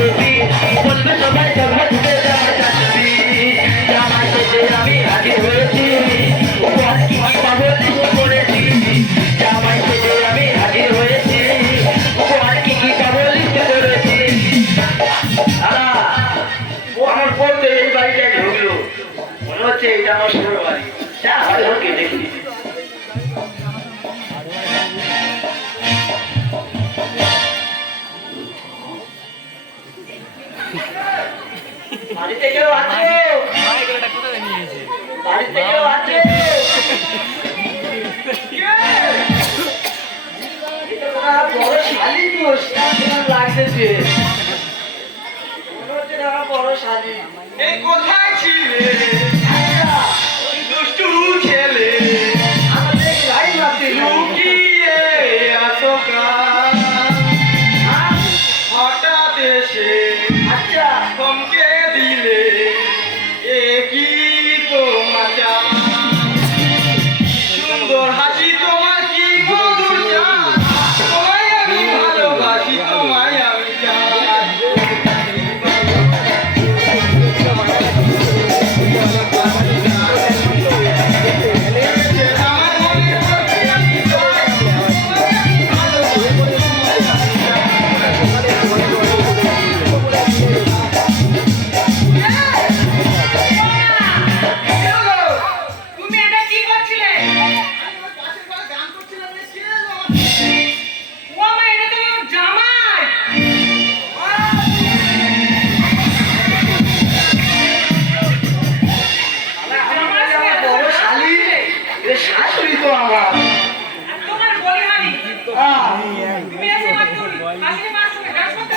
ছবি বলবে সবাই জগৎ থেকে জামাই চাচ্ছি জামাই শেষে আমি হাজির হয়েছি উপহার কি পাবো লিস্ট করেছি জামাই শেষে আমি হাজির হয়েছি উপহার কি পাবো লিস্ট করেছি আমার বলতে এই বাড়িটাই ঢুকলো মনে হচ্ছে এটা আমার শ্বশুর বাড়ি যা হয় হোক দেখি বাড়িতে কেউ আছে বাড়িতে কেউ আছে বড় শালি তো লাগতেছে মনে হচ্ছে না বড় শালি এই কোথায় ছিলে দুষ্টু ছেলে আমাদের লাইন লাগতে লুকিয়ে আসো হঠাৎ এসে আচ্ছা থমকে দিলে এ কি তো মজা সুন্দর হাসি তোমার কি মধুর চাঁদ তোমায় আমি ভালোবাসি তোমায় আমি চাই শাশুড়ি তো আমার তোমার বলি মানি তুমি এসে মাত্র আসলে মার সঙ্গে ডান্স করতে